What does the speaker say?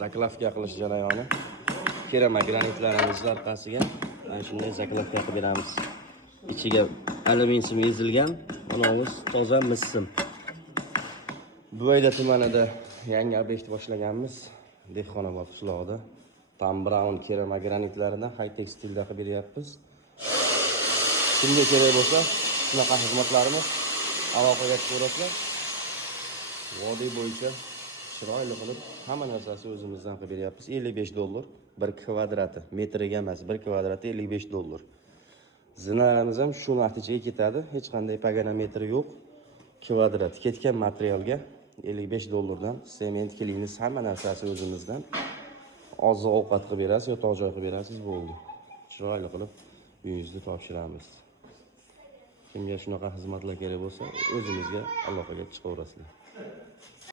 zaklavka qilish jarayoni. Kerama granitlarimiz orqasiga mana shunday zaklavka qilib beramiz. İçiga alyumin sim ezilgan, bunimiz toza mis sim. Buvayda tumanida yangi obyekt boshlaganmiz. Dehqonobod qishlog'ida Tom Brown kerama granitlaridan high tekstilda qilib beryapmiz. Kimga kerak bo'lsa, shunaqa xizmatlarimiz aloqaga chiqaverasizlar. Vodiy bo'yicha chiroyli qilib hamma narsasi o'zimizdan qilib beryapmiz. $55 bir kvadrati, metriga emas, bir kvadrati $55. Zinalarimiz ham shu natijaga ketadi. Hech qanday paganometri yo'q. Kvadrat ketgan materialga $55 dan sement, kliniz hamma narsasi o'zimizdan. Oziq ovqat qilib berasiz, yotoq joy qilib berasiz, bo'ldi. Chiroyli qilib uyingizni topshiramiz. Kimga shunaqa xizmatlar kerak bo'lsa, o'zimizga aloqaga chiqaverasizlar.